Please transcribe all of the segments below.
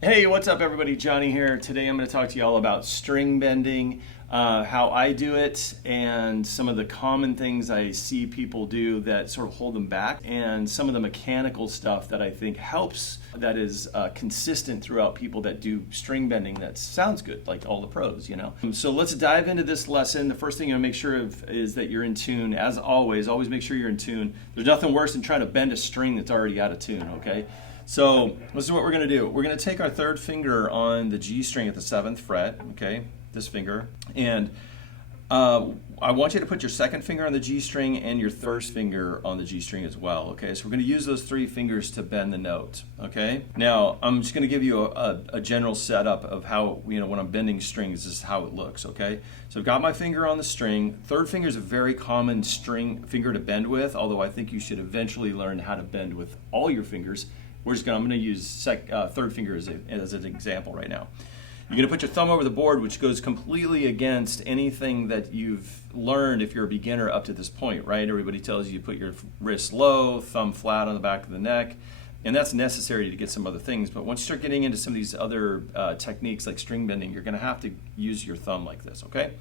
Hey, what's up everybody? Johnny here. Today I'm going to talk to you all about string bending, how I do it, and some of the common things I see people do that sort of hold them back, and some of the mechanical stuff that I think helps, that is consistent throughout people that do string bending that sounds good, like all the pros, you know. So let's dive into this lesson. The first thing you want to make sure of is that you're in tune. As always make sure you're in tune. There's nothing worse than trying to bend a string that's already out of tune, okay? So this is what we're going to do. We're going to take our third finger on the G string at the 7th fret, okay, this finger, and I want you to put your second finger on the G string and your first finger on the G string as well, okay? So we're going to use those three fingers to bend the note, okay? Now, I'm just going to give you a general setup of how, you know, when I'm bending strings, this is how it looks, okay? So I've got my finger on the string. Third finger is a very common string finger to bend with, although I think you should eventually learn how to bend with all your fingers. I'm going to use third finger as an example right now. You're going to put your thumb over the board, which goes completely against anything that you've learned if you're a beginner up to this point, right? Everybody tells you to put your wrist low, thumb flat on the back of the neck, and that's necessary to get some other things. But once you start getting into some of these other techniques like string bending, you're going to have to use your thumb like this, okay?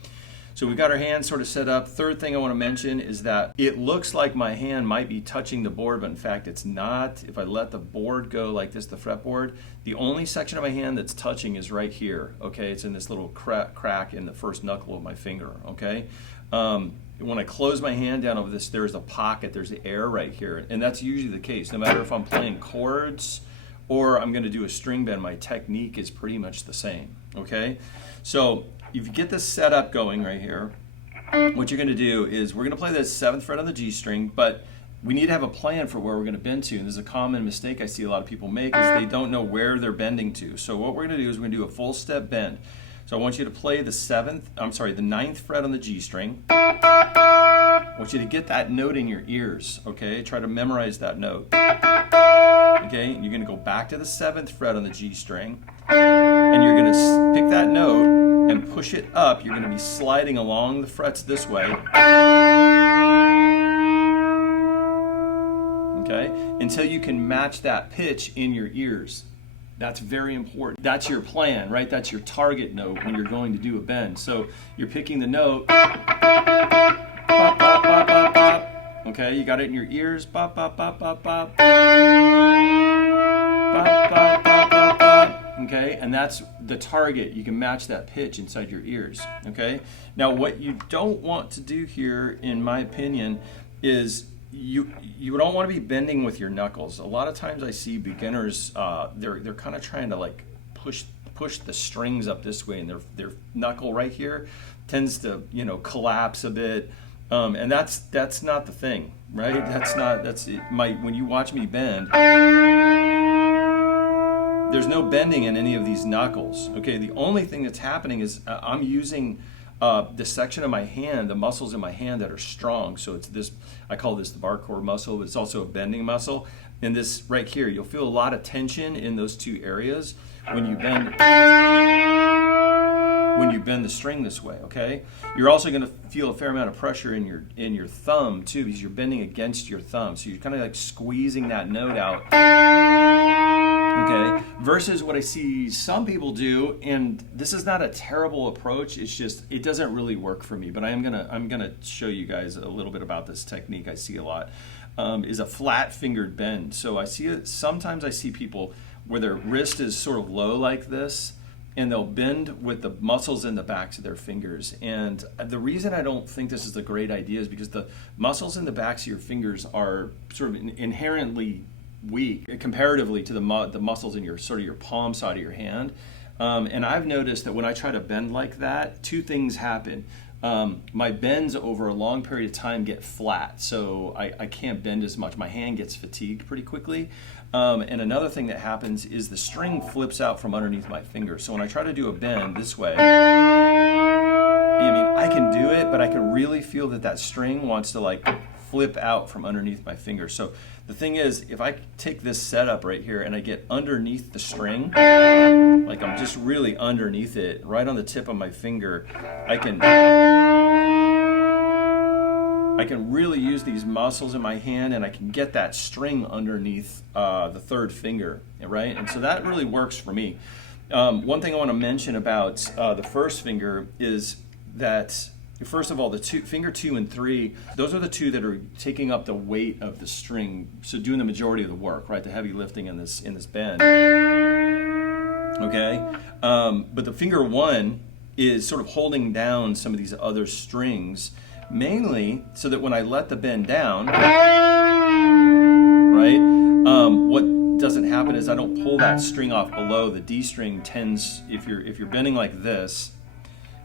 So we've got our hands sort of set up. Third thing I want to mention is that it looks like my hand might be touching the board, but in fact it's not. If I let the board go like this, the fretboard, the only section of my hand that's touching is right here, okay? It's in this little crack in the first knuckle of my finger, okay? When I close my hand down over this, there's a pocket, there's the air right here, and that's usually the case. No matter if I'm playing chords or I'm going to do a string bend, my technique is pretty much the same, okay? So if you get this set up going right here, what you're going to do is we're going to play the 7th fret on the G string, but we need to have a plan for where we're going to bend to. And this is a common mistake I see a lot of people make, is they don't know where they're bending to. So what we're going to do is we're going to do a full step bend. So I want you to play the 9th fret on the G string. I want you to get that note in your ears, okay? Try to memorize that note. Okay, and you're going to go back to the 7th fret on the G string, and you're going to pick that note and push it up. You're going to be sliding along the frets this way, okay, until you can match that pitch in your ears. That's very important. That's your plan, right? That's your target note when you're going to do a bend. So you're picking the note, bop, bop, bop, bop, bop. Okay, you got it in your ears, bop, bop, bop, bop, bop, bop, bop, bop, bop, bop. Okay, and that's the target. You can match that pitch inside your ears, okay? Now, what you don't want to do here, in my opinion, is you don't want to be bending with your knuckles. A lot of times I see beginners, they're kind of trying to like push the strings up this way, and their knuckle right here tends to, you know, collapse a bit, and that's not the thing, right? When you watch me bend, there's no bending in any of these knuckles, okay? The only thing that's happening is I'm using the section of my hand, the muscles in my hand that are strong. So it's this, I call this the bar core muscle, but it's also a bending muscle. And this right here, you'll feel a lot of tension in those two areas when you bend the string this way, okay? You're also going to feel a fair amount of pressure in your thumb too, because you're bending against your thumb. So you're kind of like squeezing that note out. Okay, versus what I see some people do, and this is not a terrible approach, it's just, it doesn't really work for me, but I'm gonna show you guys a little bit about this technique I see a lot, is a flat fingered bend. So sometimes I see people where their wrist is sort of low like this, and they'll bend with the muscles in the backs of their fingers. And the reason I don't think this is a great idea is because the muscles in the backs of your fingers are sort of inherently weak comparatively to the muscles in your sort of your palm side of your hand, and I've noticed that when I try to bend like that, two things happen. My bends over a long period of time get flat, so I can't bend as much. My hand gets fatigued pretty quickly, and another thing that happens is the string flips out from underneath my finger. So when I try to do a bend this way, I mean, I can do it, but I can really feel that string wants to like flip out from underneath my finger. So the thing is, if I take this setup right here and I get underneath the string, like I'm just really underneath it, right on the tip of my finger, I can I can really use these muscles in my hand, and I can get that string underneath the third finger, right? And so that really works for me. One thing I want to mention about the first finger is that, first of all, the finger 2 and 3, those are the two that are taking up the weight of the string, so doing the majority of the work, right? The heavy lifting in this bend. Okay, but the finger 1 is sort of holding down some of these other strings, mainly so that when I let the bend down, right, what doesn't happen is I don't pull that string off below. The D string tends, if you're bending like this,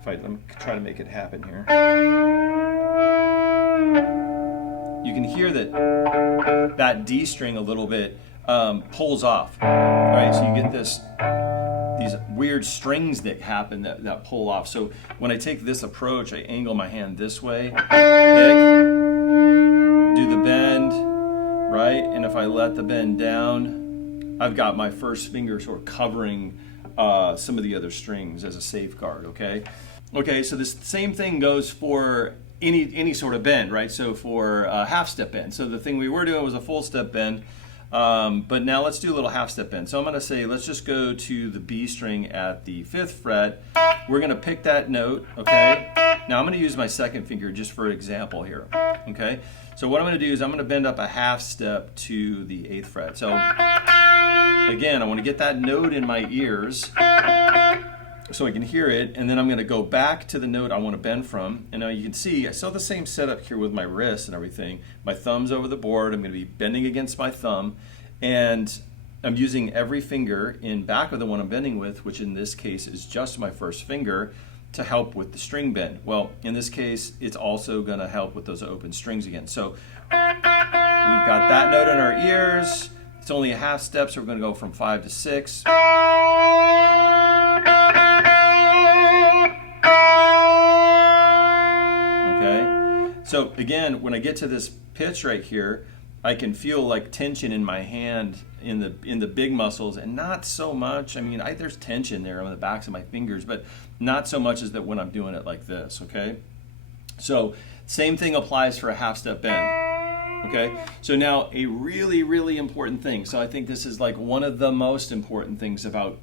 let me try to make it happen here. You can hear that D string a little bit pulls off, right? So you get these weird strings that happen that pull off. So when I take this approach, I angle my hand this way, pick, do the bend, right? And if I let the bend down, I've got my first finger sort of covering some of the other strings as a safeguard, okay? Okay, so this same thing goes for any sort of bend, right? So for a half step bend. So the thing we were doing was a full step bend, but now let's do a little half step bend. So I'm gonna say, let's just go to the B string at the 5th fret. We're gonna pick that note, okay? Now I'm gonna use my second finger just for example here, okay? So what I'm gonna do is I'm gonna bend up a half step to the 8th fret. So again, I wanna get that note in my ears so I can hear it, and then I'm gonna go back to the note I wanna bend from. And now you can see, I still have the same setup here with my wrist and everything. My thumb's over the board, I'm gonna be bending against my thumb, and I'm using every finger in back of the one I'm bending with, which in this case is just my first finger, to help with the string bend. Well, in this case, it's also gonna help with those open strings again. So we've got that note in our ears. It's only a half step, so we're gonna go from 5 to 6. So again, when I get to this pitch right here, I can feel like tension in my hand in the big muscles, and not so much. I mean, there's tension there on the backs of my fingers, but not so much as that when I'm doing it like this, okay? So same thing applies for a half step bend, okay? So now a really, really important thing. So I think this is like one of the most important things about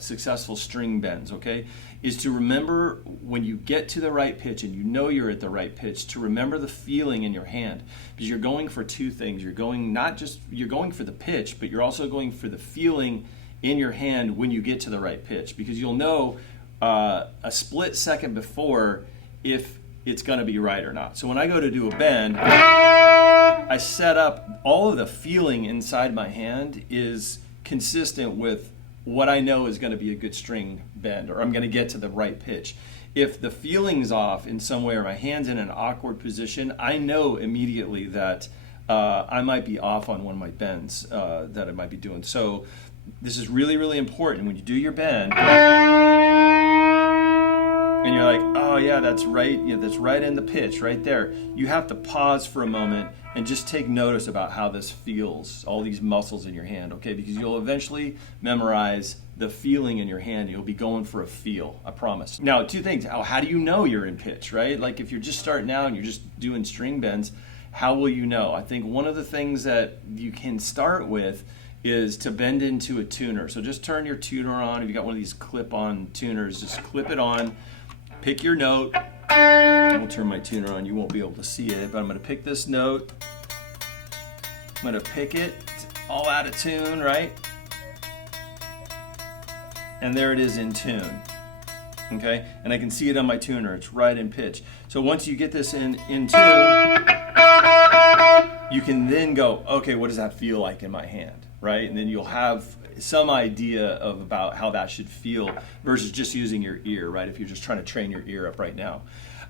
successful string bends, okay? Is to remember when you get to the right pitch and you know you're at the right pitch, to remember the feeling in your hand, because you're going for two things. You're going for the pitch, but you're also going for the feeling in your hand when you get to the right pitch, because you'll know a split second before if it's going to be right or not. So when I go to do a bend, I set up all of the feeling inside my hand is consistent with what I know is going to be a good string bend, or I'm going to get to the right pitch. If the feeling's off in some way, or my hand's in an awkward position, I know immediately that I might be off on one of my bends that I might be doing. So this is really, really important. When you do your bend, and you're like, oh yeah, that's right, that's right in the pitch, right there. You have to pause for a moment and just take notice about how this feels, all these muscles in your hand, okay? Because you'll eventually memorize the feeling in your hand. You'll be going for a feel, I promise. Now, two things. How do you know you're in pitch, right? Like if you're just starting out and you're just doing string bends, how will you know? I think one of the things that you can start with is to bend into a tuner. So just turn your tuner on. If you got one of these clip-on tuners, just clip it on, pick your note. I will turn my tuner on, you won't be able to see it, but I'm gonna pick this note. I'm gonna pick it, all out of tune, right? And there it is in tune, okay? And I can see it on my tuner, it's right in pitch. So once you get this in tune, you can then go, okay, what does that feel like in my hand, right? And then you'll have some idea of about how that should feel versus just using your ear, right? If you're just trying to train your ear up right now.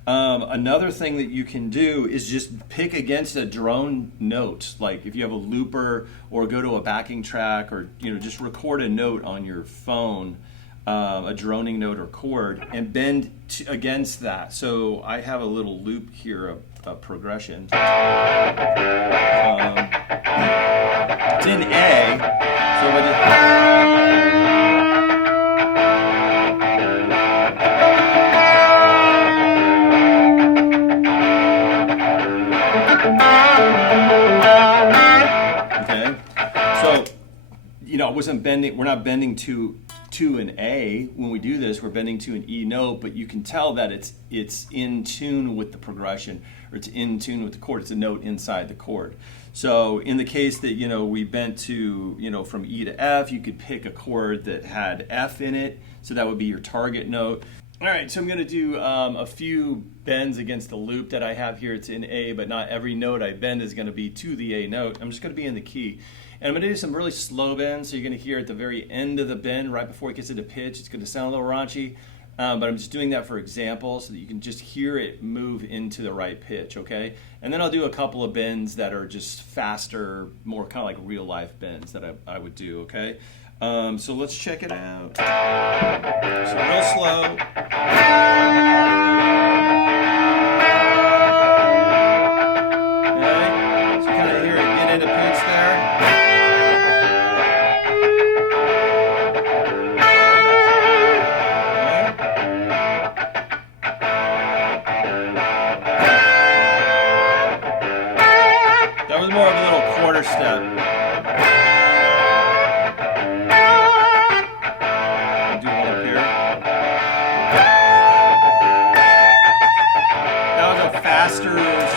Another thing that you can do is just pick against a drone note. Like if you have a looper, or go to a backing track, or just record a note on your phone, a droning note or chord, and bend against that. So I have a little loop here, a progression. It's in A, so if I just I wasn't bending, we're not bending to an A when we do this, we're bending to an E note, but you can tell that it's in tune with the progression, or it's in tune with the chord. It's a note inside the chord. So in the case that, we bent to, from E to F, you could pick a chord that had F in it, so that would be your target note. All right, so I'm gonna do a few bends against the loop that I have here. It's in A, but not every note I bend is gonna be to the A note. I'm just gonna be in the key. And I'm gonna do some really slow bends, so you're gonna hear at the very end of the bend, right before it gets into pitch, it's gonna sound a little raunchy, but I'm just doing that for example, so that you can just hear it move into the right pitch, okay? And then I'll do a couple of bends that are just faster, more kind of like real life bends that I would do, okay? So let's check it out. So real slow. Okay, so you kind of hear it get into pitch there. Okay. That was more of a little quarter step.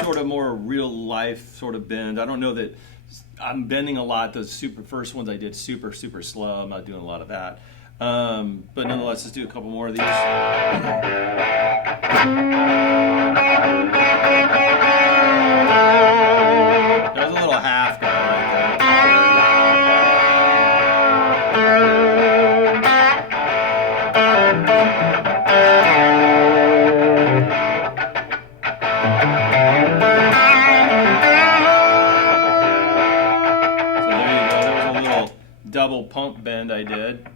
Sort of more real life sort of bend. I don't know that I'm bending a lot. Those first ones I did super slow. I'm not doing a lot of that. But nonetheless, let's do a couple more of these. That was a little half guy right there. Double pump bend I did.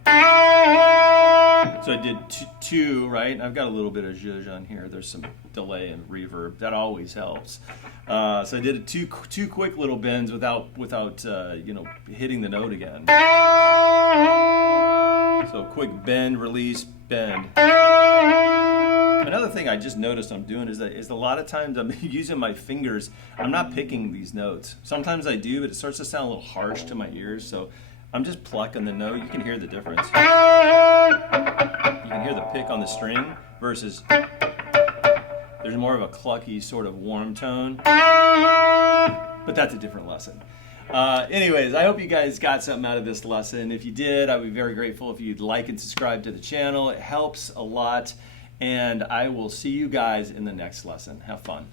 So I did two, right? And I've got a little bit of zhuzh on here. There's some delay and reverb. That always helps. So I did two quick little bends without hitting the note again. So quick bend, release, bend. Another thing I just noticed I'm doing is a lot of times I'm using my fingers. I'm not picking these notes. Sometimes I do, but it starts to sound a little harsh to my ears. So I'm just plucking the note. You can hear the difference. You can hear the pick on the string versus there's more of a clucky sort of warm tone. But that's a different lesson. Anyways, I hope you guys got something out of this lesson. If you did, I would be very grateful if you'd like and subscribe to the channel. It helps a lot. And I will see you guys in the next lesson. Have fun.